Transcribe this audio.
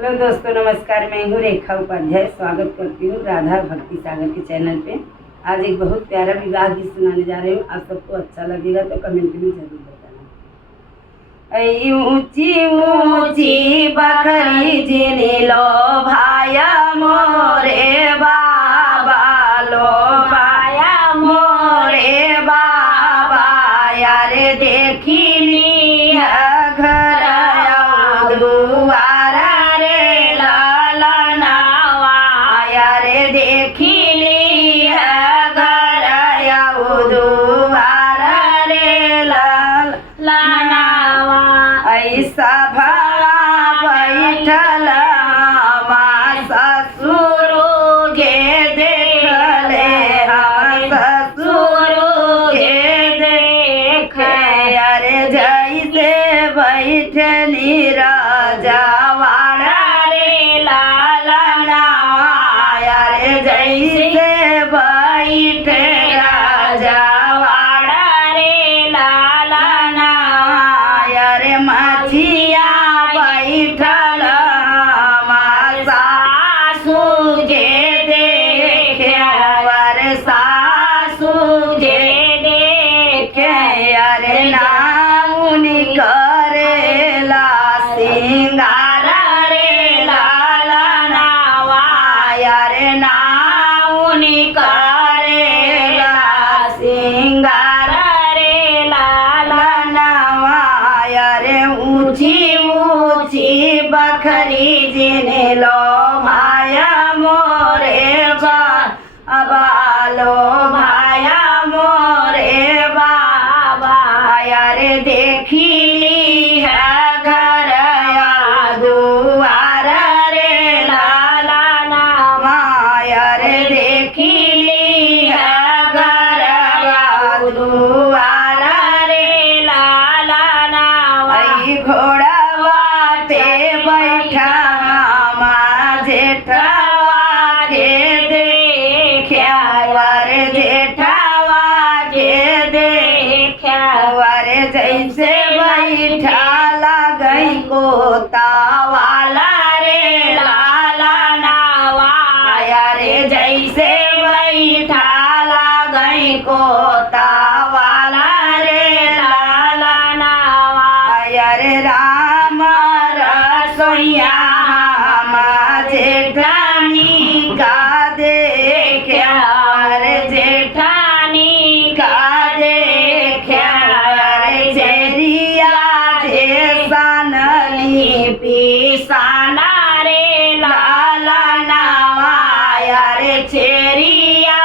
Hello दोस्तों, नमस्कार। मैं हूँ रेखा उपाध्याय। स्वागत करती हूँ राधा भक्ति सागर के चैनल पे। आज एक बहुत प्यारा विवाह गीत सुनाने जा रही हूँ। आप सबको अच्छा लगेगा तो कमेंट में जरूर बताना। ऐ ऊंची ऊंची बकरी जिनी लो भाया मोरे बाबा, लो भाया मोरे बाबा, यार देखी घर दुआरा रे लाला नावा, यार देखी घर दुआरा रे लाला नावा। ऐसा भला बैठल माँ ससुर के देखले, हम ससुर के देखे, अरे जैसे बैठनी राजा वाड़ा रे लाला नावा, अरे जैसे बैठे राजा वाड़ा रे लाला नावा, अरे मछिया बैठल माँ सासू के देखे, अरे सासू के देखे, अरे नाउन करेला सिंगार रे लाला नावा, अरे नाउन करेला सिंगार रे लाला नावा, अरे ऊंची ऊंची बकरी जिने लो भाया मोरे बाबा, लो भाया मोरे बाबा, अरे देखी ली है घर दुआर रे लाला नावा, अरे देखी ली है घर दुआर रे लाला नावा। घोड़ावा पे बैठा माँ जेठावा के देखा, अरे जेठावा के देखा, अरे जैसे बैठा लगई को तावाला रे लाला नावा, अरे जैसे बैठा लगई को तावाला रे लाला नावा, अरे राम रसोइया माँ जेठानी का देखा, अरे जेठानी का देखा, अरे चेरिया जेसानली पिसाना रे लाला नावा, अरे चेरिया